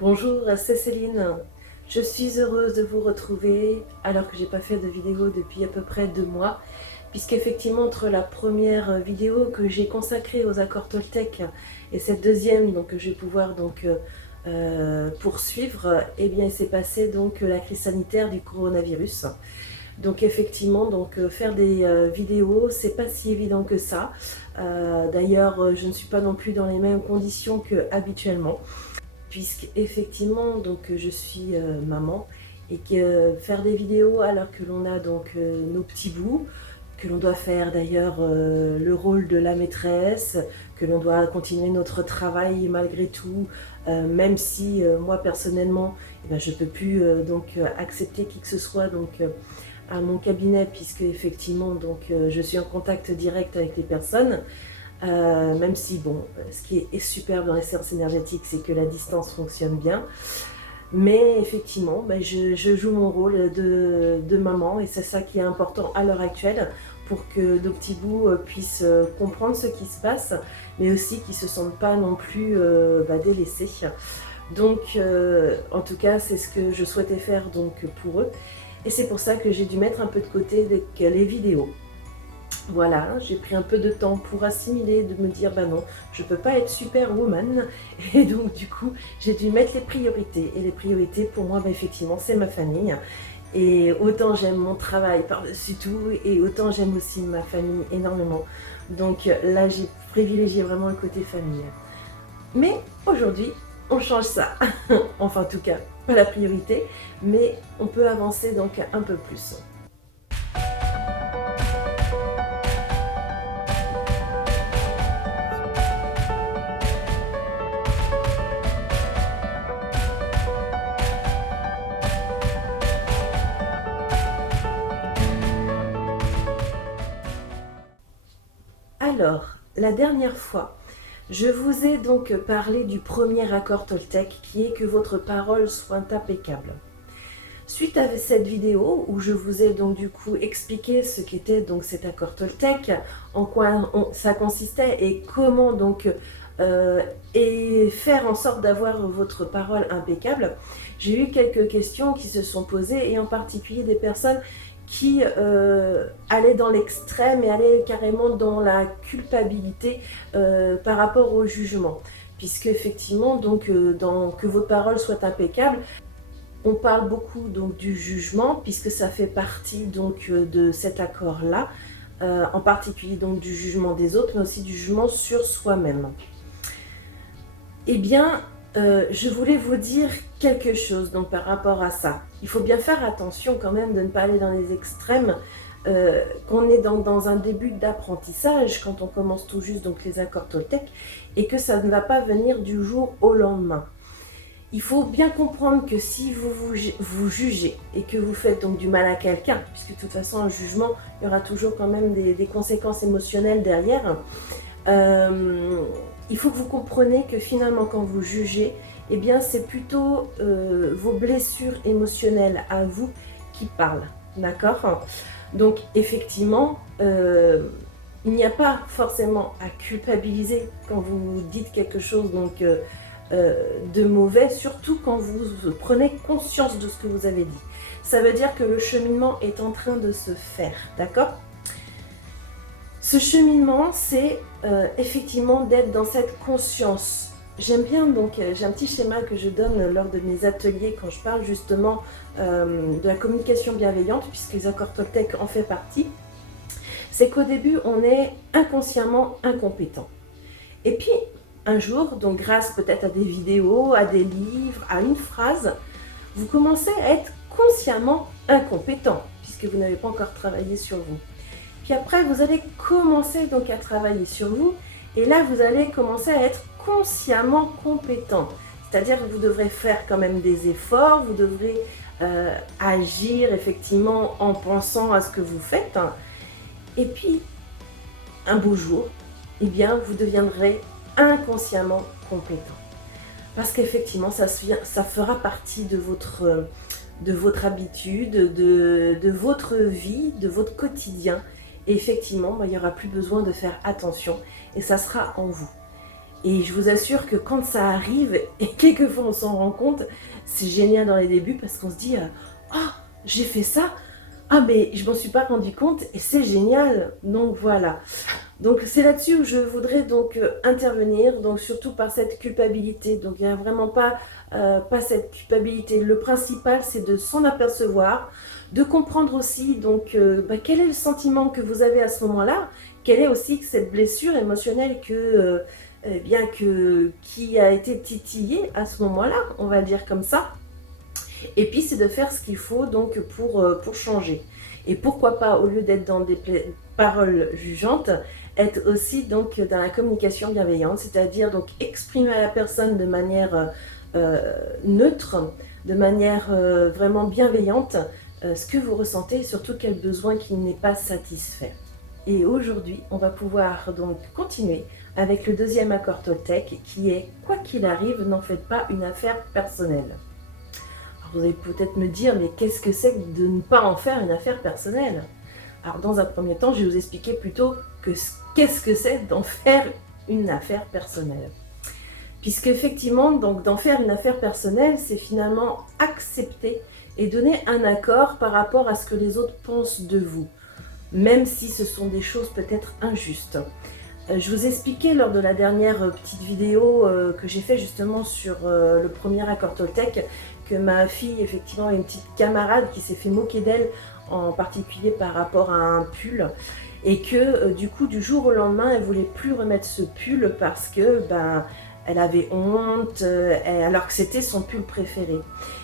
Bonjour, c'est Céline. Je suis heureuse de vous retrouver alors que j'ai pas fait de vidéo depuis à peu près 2 mois, puisqu'effectivement entre la première vidéo que j'ai consacrée aux accords Toltec et cette deuxième donc que je vais pouvoir poursuivre, eh bien il s'est passé donc la crise sanitaire du coronavirus. Donc effectivement, faire des vidéos, c'est pas si évident que ça. D'ailleurs, je ne suis pas non plus dans les mêmes conditions que habituellement, puisque effectivement je suis maman et que faire des vidéos alors que l'on a nos petits bouts, que l'on doit faire d'ailleurs le rôle de la maîtresse, que l'on doit continuer notre travail malgré tout, même si moi personnellement je ne peux plus accepter qui que ce soit à mon cabinet, puisque effectivement je suis en contact direct avec les personnes. Même si, bon, ce qui est superbe dans les séances énergétiques, c'est que la distance fonctionne bien. Mais effectivement, je joue mon rôle de maman et c'est ça qui est important à l'heure actuelle pour que nos petits bouts puissent comprendre ce qui se passe, mais aussi qu'ils ne se sentent pas non plus délaissés. En tout cas, c'est ce que je souhaitais faire pour eux. Et c'est pour ça que j'ai dû mettre un peu de côté les vidéos. Voilà, j'ai pris un peu de temps pour assimiler, de me dire bah non, je peux pas être superwoman, et donc du coup j'ai dû mettre les priorités, et les priorités pour moi effectivement c'est ma famille, et autant j'aime mon travail par-dessus tout, et autant j'aime aussi ma famille énormément, donc là j'ai privilégié vraiment le côté famille. Mais aujourd'hui on change ça, enfin en tout cas pas la priorité, mais on peut avancer un peu plus. Alors, la dernière fois, je vous ai donc parlé du premier accord Toltec qui est que votre parole soit impeccable. Suite à cette vidéo où je vous ai donc du coup expliqué ce qu'était donc cet accord Toltec, en quoi ça consistait et comment et faire en sorte d'avoir votre parole impeccable, j'ai eu quelques questions qui se sont posées, et en particulier des personnes qui allaient dans l'extrême et allaient carrément dans la culpabilité par rapport au jugement, puisque effectivement que votre parole soit impeccable, on parle beaucoup du jugement, puisque ça fait partie de cet accord-là, en particulier du jugement des autres, mais aussi du jugement sur soi-même. Eh bien, je voulais vous dire quelque chose par rapport à ça. Il faut bien faire attention quand même de ne pas aller dans les extrêmes, qu'on est dans un début d'apprentissage, quand on commence tout juste les accords Toltec, et que ça ne va pas venir du jour au lendemain. Il faut bien comprendre que si vous jugez et que vous faites du mal à quelqu'un, puisque de toute façon un jugement, il y aura toujours quand même des conséquences émotionnelles derrière, il faut que vous compreniez que finalement quand vous jugez, eh bien c'est plutôt vos blessures émotionnelles à vous qui parlent, d'accord? Donc effectivement, il n'y a pas forcément à culpabiliser quand vous dites quelque chose de mauvais, surtout quand vous prenez conscience de ce que vous avez dit. Ça veut dire que le cheminement est en train de se faire, d'accord? Ce cheminement, c'est effectivement d'être dans cette conscience. J'aime bien, j'ai un petit schéma que je donne lors de mes ateliers quand je parle justement de la communication bienveillante, puisque les accords Toltec en fait partie. C'est qu'au début, on est inconsciemment incompétent. Et puis, un jour, grâce peut-être à des vidéos, à des livres, à une phrase, vous commencez à être consciemment incompétent, puisque vous n'avez pas encore travaillé sur vous. Puis après, vous allez commencer à travailler sur vous, et là, vous allez commencer à être consciemment compétent. C'est-à-dire que vous devrez faire quand même des efforts, vous devrez agir effectivement en pensant à ce que vous faites. Et puis, un beau jour, eh bien, vous deviendrez inconsciemment compétent. Parce qu'effectivement, ça fera partie de votre habitude, de votre vie, de votre quotidien. Et effectivement, il n'y aura plus besoin de faire attention et ça sera en vous. Et je vous assure que quand ça arrive, et quelquefois on s'en rend compte, c'est génial dans les débuts parce qu'on se dit ah, j'ai fait ça, ah mais je m'en suis pas rendu compte et c'est génial. Donc voilà. Donc c'est là-dessus où je voudrais donc intervenir, donc surtout par cette culpabilité. Donc il n'y a vraiment pas cette culpabilité. Le principal, c'est de s'en apercevoir, de comprendre aussi donc quel est le sentiment que vous avez à ce moment-là, quelle est aussi cette blessure émotionnelle qui a été titillée à ce moment-là, on va le dire comme ça. Et puis c'est de faire ce qu'il faut donc pour changer. Et pourquoi pas, au lieu d'être dans des paroles jugeantes, être aussi donc dans la communication bienveillante, c'est-à-dire donc exprimer à la personne de manière neutre, de manière vraiment bienveillante, ce que vous ressentez et surtout quel besoin qui n'est pas satisfait. Et aujourd'hui, on va pouvoir donc continuer avec le deuxième accord Toltec qui est « Quoi qu'il arrive, n'en faites pas une affaire personnelle ». Alors vous allez peut-être me dire, mais qu'est-ce que c'est que de ne pas en faire une affaire personnelle? Alors dans un premier temps, je vais vous expliquer plutôt qu'est-ce que c'est d'en faire une affaire personnelle. Puisque effectivement, donc d'en faire une affaire personnelle, c'est finalement accepter et donner un accord par rapport à ce que les autres pensent de vous, même si ce sont des choses peut-être injustes. Je vous expliquais lors de la dernière petite vidéo que j'ai fait justement sur le premier accord Toltec que ma fille effectivement a une petite camarade qui s'est fait moquer d'elle, en particulier par rapport à un pull, et que du coup du jour au lendemain elle voulait plus remettre ce pull parce que elle avait honte alors que c'était son pull préféré.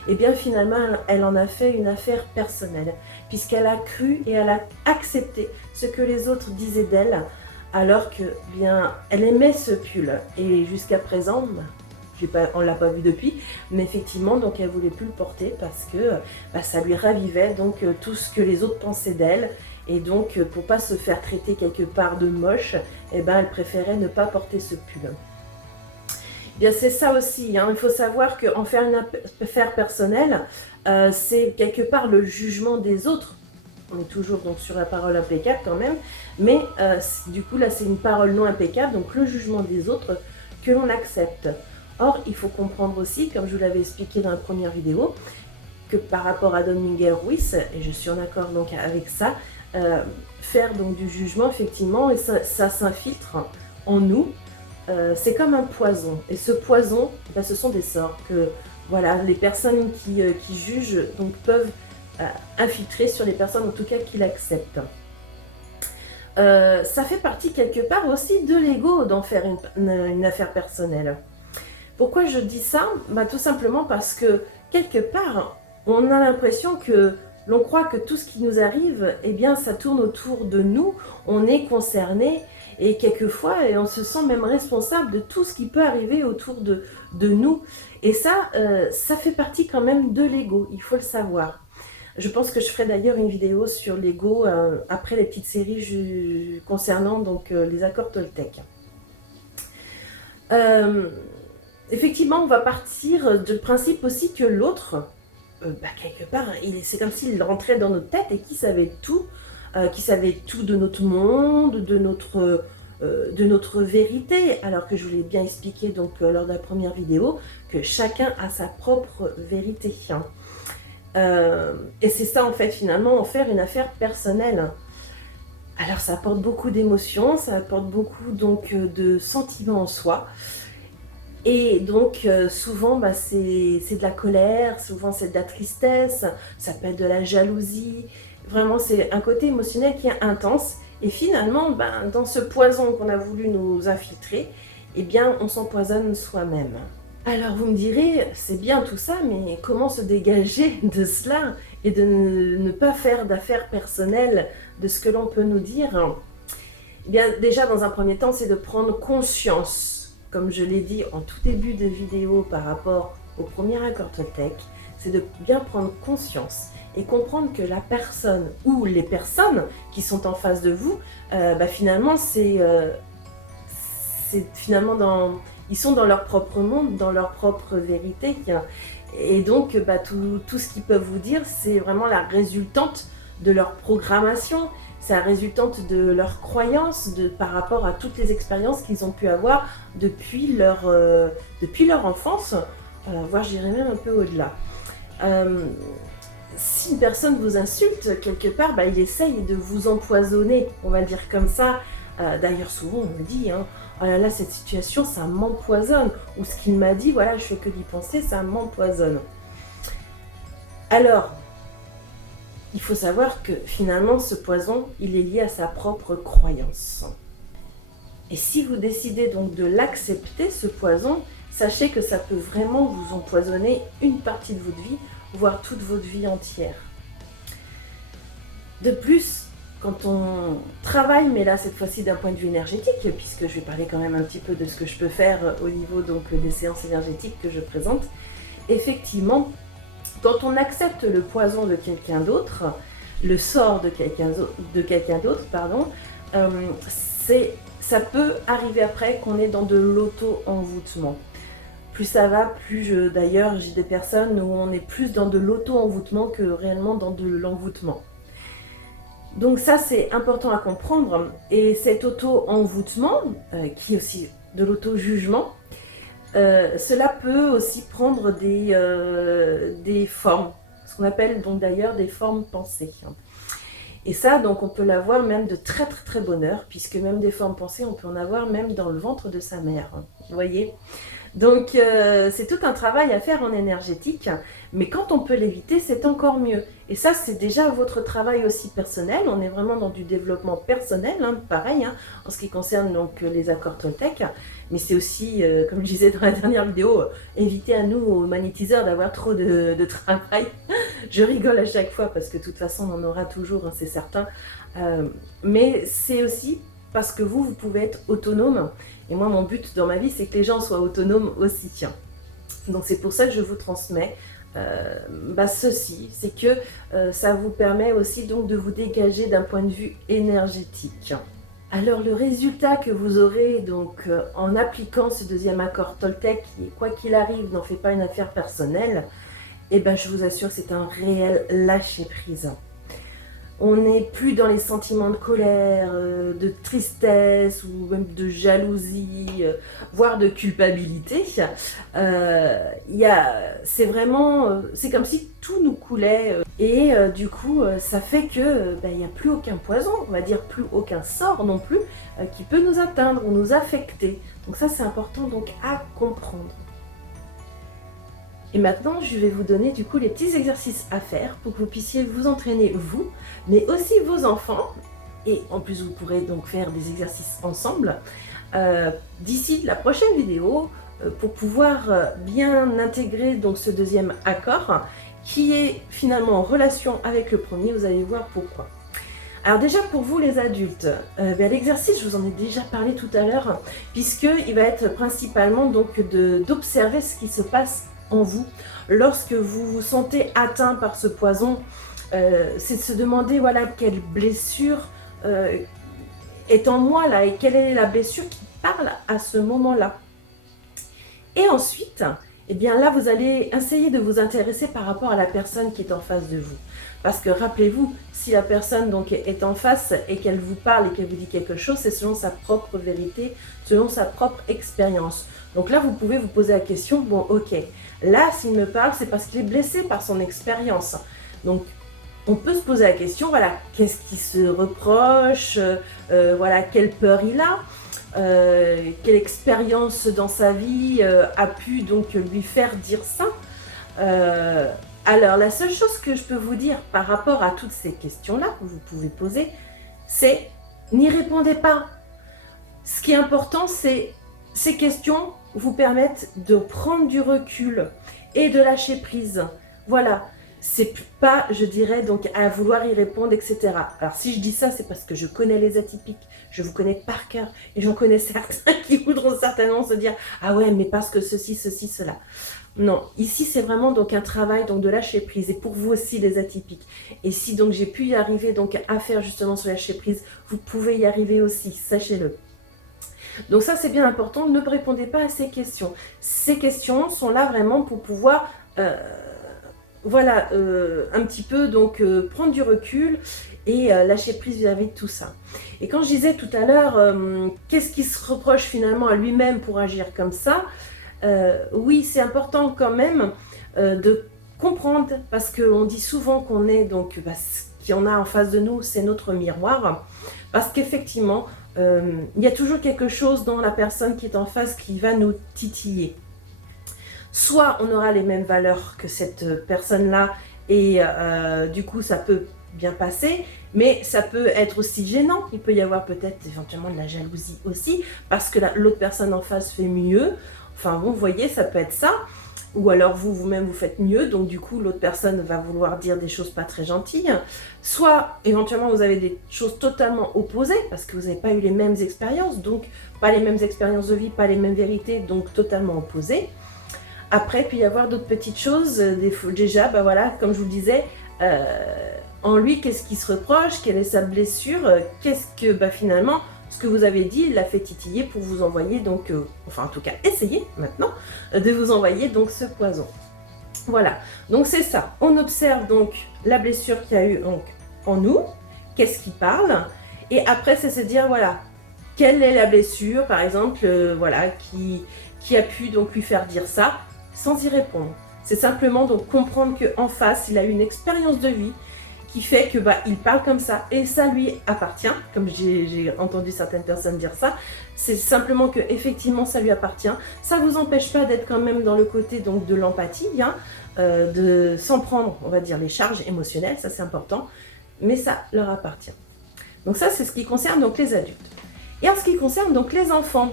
Et bien finalement elle en a fait une affaire personnelle puisqu'elle a cru et elle a accepté ce que les autres disaient d'elle alors que bien elle aimait ce pull et jusqu'à présent on l'a pas vu depuis, mais effectivement donc elle voulait plus le porter parce que ça lui ravivait donc tout ce que les autres pensaient d'elle. Et donc, pour pas se faire traiter quelque part de moche, eh ben, elle préférait ne pas porter ce pull. Bien, c'est ça aussi, hein. Il faut savoir qu'en faire une affaire personnelle, c'est quelque part le jugement des autres. On est toujours donc sur la parole impeccable quand même, mais du coup là c'est une parole non impeccable, donc le jugement des autres que l'on accepte. Or, il faut comprendre aussi, comme je vous l'avais expliqué dans la première vidéo, que par rapport à Don Miguel Ruiz, et je suis en accord donc avec ça, faire donc du jugement effectivement et ça s'infiltre en nous, c'est comme un poison et ce poison ce sont des sorts que voilà les personnes qui jugent donc peuvent infiltrer sur les personnes en tout cas qui l'acceptent. Ça fait partie quelque part aussi de l'ego d'en faire une affaire personnelle. Pourquoi je dis ça? Tout simplement parce que quelque part on a l'impression que l'on croit que tout ce qui nous arrive, eh bien, ça tourne autour de nous, on est concerné et quelquefois, on se sent même responsable de tout ce qui peut arriver autour de nous. Et ça, ça fait partie quand même de l'ego, il faut le savoir. Je pense que je ferai d'ailleurs une vidéo sur l'ego après les petites séries concernant donc, les accords Toltec. Effectivement, on va partir du principe aussi que l'autre, quelque part, c'est comme s'il rentrait dans notre tête et qu'il savait tout de notre monde, de notre vérité, alors que je vous l'ai bien expliqué donc, lors de la première vidéo, que chacun a sa propre vérité. Et c'est ça en fait, finalement, en faire une affaire personnelle. Alors ça apporte beaucoup d'émotions, ça apporte beaucoup donc, de sentiments en soi. Et donc, souvent, c'est de la colère, souvent c'est de la tristesse, ça peut être de la jalousie. Vraiment, c'est un côté émotionnel qui est intense. Et finalement, dans ce poison qu'on a voulu nous infiltrer, eh bien, on s'empoisonne soi-même. Alors, vous me direz, c'est bien tout ça, mais comment se dégager de cela et de ne pas faire d'affaires personnelles de ce que l'on peut nous dire? Eh bien, déjà, dans un premier temps, c'est de prendre conscience. Comme je l'ai dit en tout début de vidéo par rapport au premier accord Toltec, c'est de bien prendre conscience et comprendre que la personne ou les personnes qui sont en face de vous, finalement, ils sont dans leur propre monde, dans leur propre vérité. Et donc, tout ce qu'ils peuvent vous dire, c'est vraiment la résultante de leur programmation. ça résultante de leurs croyances par rapport à toutes les expériences qu'ils ont pu avoir depuis leur enfance, voire j'irais même un peu au-delà. Si une personne vous insulte quelque part, il essaye de vous empoisonner, on va le dire comme ça. D'ailleurs souvent on me dit, hein, oh là là, cette situation ça m'empoisonne, ou ce qu'il m'a dit, voilà, je fais que d'y penser, ça m'empoisonne. Alors, il faut savoir que finalement ce poison, il est lié à sa propre croyance. Et si vous décidez donc de l'accepter, ce poison, sachez que ça peut vraiment vous empoisonner une partie de votre vie, voire toute votre vie entière. De plus, quand on travaille, mais là cette fois-ci d'un point de vue énergétique, puisque je vais parler quand même un petit peu de ce que je peux faire au niveau donc des séances énergétiques que je présente, effectivement, quand on accepte le poison de quelqu'un d'autre, le sort de quelqu'un d'autre, ça peut arriver après qu'on est dans de l'auto-envoûtement. Plus ça va, plus d'ailleurs j'ai des personnes où on est plus dans de l'auto-envoûtement que réellement dans de l'envoûtement. Donc ça c'est important à comprendre, et cet auto-envoûtement, qui est aussi de l'auto-jugement, cela peut aussi prendre des formes, ce qu'on appelle donc d'ailleurs des formes pensées. Et ça, donc on peut l'avoir même de très très très bonne heure, puisque même des formes pensées, on peut en avoir même dans le ventre de sa mère, vous voyez. Donc c'est tout un travail à faire en énergétique, mais quand on peut l'éviter, c'est encore mieux. Et ça, c'est déjà votre travail aussi personnel. On est vraiment dans du développement personnel, hein, pareil, hein, en ce qui concerne donc les accords Toltec. Mais c'est aussi, comme je disais dans la dernière vidéo, éviter à nous, aux magnétiseurs, d'avoir trop de travail. Je rigole à chaque fois parce que de toute façon, on en aura toujours, hein, c'est certain. Mais c'est aussi parce que vous pouvez être autonome. Et moi, mon but dans ma vie, c'est que les gens soient autonomes aussi. Donc c'est pour ça que je vous transmets ceci, c'est que ça vous permet aussi donc de vous dégager d'un point de vue énergétique. Alors le résultat que vous aurez donc en appliquant ce deuxième accord Toltec, qui quoi qu'il arrive n'en fait pas une affaire personnelle, je vous assure que c'est un réel lâcher-prise. On n'est plus dans les sentiments de colère, de tristesse ou même de jalousie, voire de culpabilité. C'est comme si tout nous coulait et du coup ça fait que il n'y a plus aucun poison, on va dire plus aucun sort non plus qui peut nous atteindre ou nous affecter. Donc ça c'est important donc à comprendre. Et maintenant, je vais vous donner du coup les petits exercices à faire pour que vous puissiez vous entraîner vous, mais aussi vos enfants. Et en plus, vous pourrez donc faire des exercices ensemble d'ici la prochaine vidéo pour pouvoir bien intégrer donc ce deuxième accord qui est finalement en relation avec le premier. Vous allez voir pourquoi. Alors déjà pour vous les adultes, l'exercice, je vous en ai déjà parlé tout à l'heure, puisqu'il va être principalement donc d'observer ce qui se passe en vous. Lorsque vous vous sentez atteint par ce poison, c'est de se demander voilà quelle blessure est en moi là, et quelle est la blessure qui parle à ce moment-là. Et ensuite, là vous allez essayer de vous intéresser par rapport à la personne qui est en face de vous. Parce que rappelez-vous, si la personne donc est en face et qu'elle vous parle et qu'elle vous dit quelque chose, c'est selon sa propre vérité, selon sa propre expérience. Donc là, vous pouvez vous poser la question, bon ok, là s'il me parle, c'est parce qu'il est blessé par son expérience. Donc on peut se poser la question, voilà, qu'est-ce qu'il se reproche, voilà, quelle peur il a, quelle expérience dans sa vie a pu donc lui faire dire ça. Alors, la seule chose que je peux vous dire par rapport à toutes ces questions-là que vous pouvez poser, c'est n'y répondez pas. Ce qui est important, c'est ces questions vous permettent de prendre du recul et de lâcher prise. Voilà, c'est pas, je dirais, donc à vouloir y répondre, etc. Alors, si je dis ça, c'est parce que je connais les atypiques, je vous connais par cœur, et j'en connais certains qui voudront certainement se dire « Ah ouais, mais parce que ceci, cela ». Non, ici c'est vraiment donc un travail donc de lâcher prise, et pour vous aussi les atypiques. Et si donc j'ai pu y arriver donc à faire justement ce lâcher prise, vous pouvez y arriver aussi, sachez-le. Donc ça c'est bien important, ne répondez pas à ces questions. Ces questions sont là vraiment pour pouvoir voilà, un petit peu, donc prendre du recul et lâcher prise vis-à-vis de tout ça. Et quand je disais tout à l'heure, qu'est-ce qui se reproche finalement à lui-même pour agir comme ça, oui, c'est important quand même de comprendre, parce qu'on dit souvent qu'on est, donc, ce qu'on a en face de nous, c'est notre miroir, parce qu'effectivement, il y a toujours quelque chose dans la personne qui est en face qui va nous titiller. Soit on aura les mêmes valeurs que cette personne-là, et du coup ça peut bien passer, mais ça peut être aussi gênant. Il peut y avoir peut-être éventuellement de la jalousie aussi, parce que l'autre personne en face fait mieux. Enfin bon, vous voyez, ça peut être ça. Ou alors vous-même vous faites mieux, donc du coup l'autre personne va vouloir dire des choses pas très gentilles. Soit éventuellement vous avez des choses totalement opposées, parce que vous n'avez pas eu les mêmes expériences, donc pas les mêmes expériences de vie, pas les mêmes vérités, donc totalement opposées. Après, il peut y avoir d'autres petites choses, déjà, bah voilà, comme je vous le disais, en lui, qu'est-ce qui se reproche, quelle est sa blessure, qu'est-ce que, bah finalement, ce que vous avez dit, il l'a fait titiller pour vous envoyer, donc, enfin en tout cas, essayez maintenant de vous envoyer donc ce poison. Voilà, donc c'est ça, on observe donc la blessure qu'il y a eu donc, en nous, qu'est-ce qui parle, et après c'est se dire, voilà, quelle est la blessure, par exemple, voilà, qui a pu donc lui faire dire ça, sans y répondre. C'est simplement donc comprendre qu'en face, il a eu une expérience de vie qui fait que bah, il parle comme ça et ça lui appartient, comme j'ai entendu certaines personnes dire ça, c'est simplement que effectivement ça lui appartient. Ça ne vous empêche pas d'être quand même dans le côté donc de l'empathie, hein, sans prendre, on va dire, les charges émotionnelles, ça c'est important, mais ça leur appartient. Donc ça c'est ce qui concerne donc les adultes. Et en ce qui concerne donc les enfants,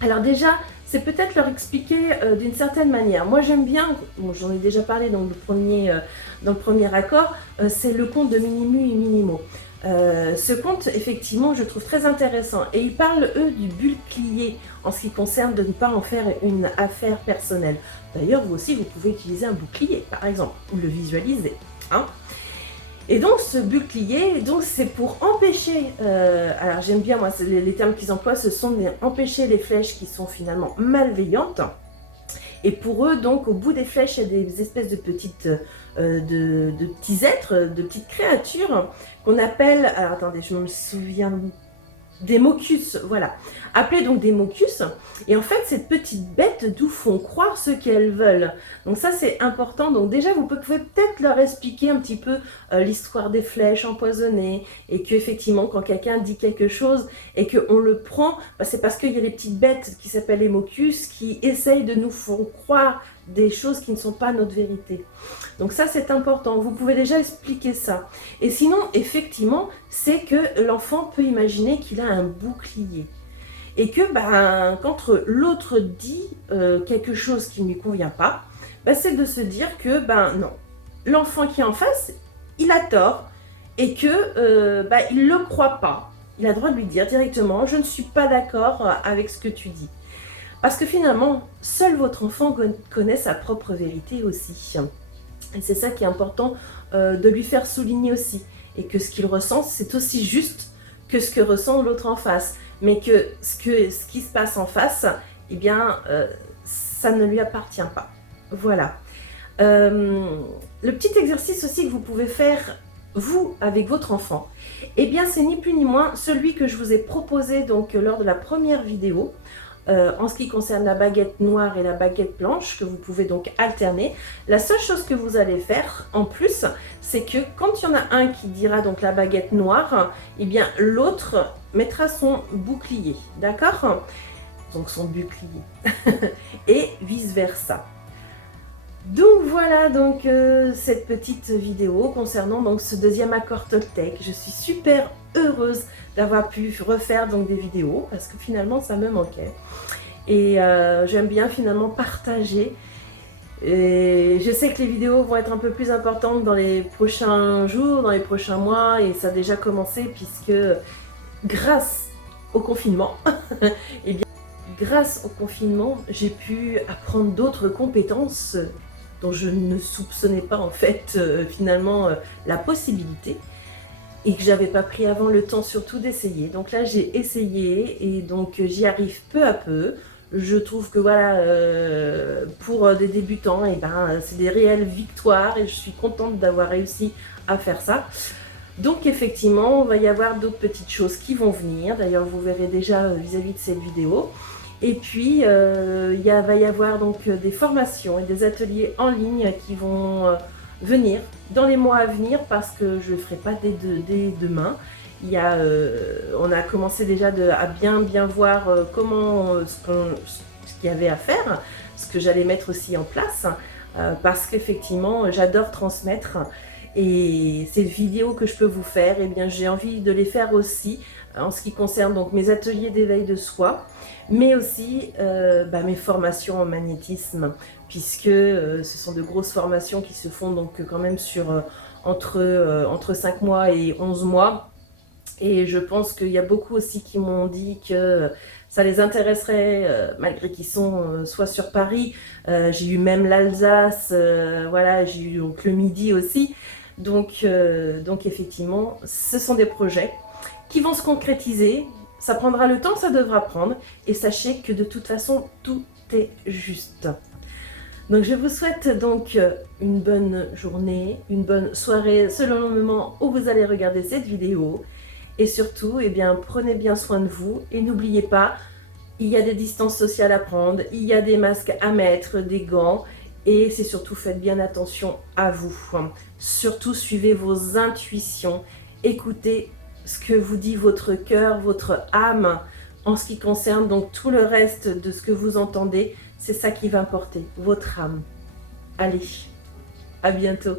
alors déjà, c'est peut-être leur expliquer d'une certaine manière. Moi j'aime bien, bon, j'en ai déjà parlé dans le premier accord, c'est le conte de Minimu et Minimo. Ce conte, effectivement, je trouve très intéressant. Et ils parlent, eux, du bouclier, en ce qui concerne de ne pas en faire une affaire personnelle. D'ailleurs, vous aussi, vous pouvez utiliser un bouclier, par exemple, ou le visualiser. Hein. Et donc ce bouclier, c'est pour empêcher, alors j'aime bien moi les termes qu'ils emploient, ce sont empêcher les flèches qui sont finalement malveillantes. Et pour eux, donc au bout des flèches, il y a des espèces de petites, de petits êtres, de petites créatures qu'on appelle, alors attendez, je me souviens, des mocus, voilà, appelés donc des mocus, et en fait cette petite bête d'où font croire ce qu'elles veulent. Donc ça c'est important, donc déjà vous pouvez peut-être leur expliquer un petit peu l'histoire des flèches empoisonnées, et qu'effectivement quand quelqu'un dit quelque chose et qu'on le prend, bah, c'est parce qu'il y a des petites bêtes qui s'appellent les mocus qui essayent de nous faire croire des choses qui ne sont pas notre vérité. Donc ça c'est important, vous pouvez déjà expliquer ça. Et sinon effectivement c'est que l'enfant peut imaginer qu'il a un bouclier et que quand l'autre dit quelque chose qui ne lui convient pas, c'est de se dire que non, l'enfant qui est en face il a tort et que il ne le croit pas. Il a le droit de lui dire directement, je ne suis pas d'accord avec ce que tu dis. Parce que finalement, seul votre enfant connaît sa propre vérité aussi. Et c'est ça qui est important de lui faire souligner aussi. Et que ce qu'il ressent, c'est aussi juste que ce que ressent l'autre en face. Mais que ce qui se passe en face, eh bien, ça ne lui appartient pas. Voilà. Le petit exercice aussi que vous pouvez faire, vous, avec votre enfant, eh bien, c'est ni plus ni moins celui que je vous ai proposé donc, lors de la première vidéo. En ce qui concerne la baguette noire et la baguette blanche, que vous pouvez donc alterner. La seule chose que vous allez faire en plus, c'est que quand il y en a un qui dira donc la baguette noire, eh bien l'autre mettra son bouclier, d'accord? Donc son bouclier, et vice versa. Donc voilà donc cette petite vidéo concernant donc ce deuxième accord Toltec. Je suis super heureuse d'avoir pu refaire donc des vidéos parce que finalement ça me manquait et j'aime bien finalement partager. Et je sais que les vidéos vont être un peu plus importantes dans les prochains jours, dans les prochains mois, et ça a déjà commencé puisque grâce au confinement, et bien grâce au confinement, j'ai pu apprendre d'autres compétences dont je ne soupçonnais pas en fait finalement la possibilité et que j'avais pas pris avant le temps surtout d'essayer. Donc là j'ai essayé et donc j'y arrive peu à peu. Je trouve que voilà, pour des débutants, et ben, c'est des réelles victoires et je suis contente d'avoir réussi à faire ça. Donc effectivement, on va y avoir d'autres petites choses qui vont venir. D'ailleurs, vous verrez déjà vis-à-vis de cette vidéo. Et puis, va y avoir donc des formations et des ateliers en ligne qui vont venir dans les mois à venir parce que je ne le ferai pas dès demain. On a commencé déjà à bien voir ce qu'il y avait à faire, ce que j'allais mettre aussi en place, parce qu'effectivement, j'adore transmettre. Et ces vidéos que je peux vous faire, eh bien, j'ai envie de les faire aussi en ce qui concerne donc mes ateliers d'éveil de soi, mais aussi mes formations en magnétisme, puisque ce sont de grosses formations qui se font donc quand même sur entre 5 mois et 11 mois. Et je pense qu'il y a beaucoup aussi qui m'ont dit que ça les intéresserait, malgré qu'ils sont soit sur Paris, j'ai eu même l'Alsace, voilà, j'ai eu donc le Midi aussi. Donc effectivement, ce sont des projets qui vont se concrétiser. Ça prendra le temps que ça devra prendre. Et sachez que de toute façon, tout est juste. Donc je vous souhaite donc une bonne journée, une bonne soirée selon le moment où vous allez regarder cette vidéo. Et surtout, eh bien, prenez bien soin de vous et n'oubliez pas, il y a des distances sociales à prendre, il y a des masques à mettre, des gants. Et c'est surtout, faites bien attention à vous. Surtout, suivez vos intuitions. Écoutez ce que vous dit votre cœur, votre âme. En ce qui concerne donc tout le reste de ce que vous entendez, c'est ça qui va importer, votre âme. Allez, à bientôt.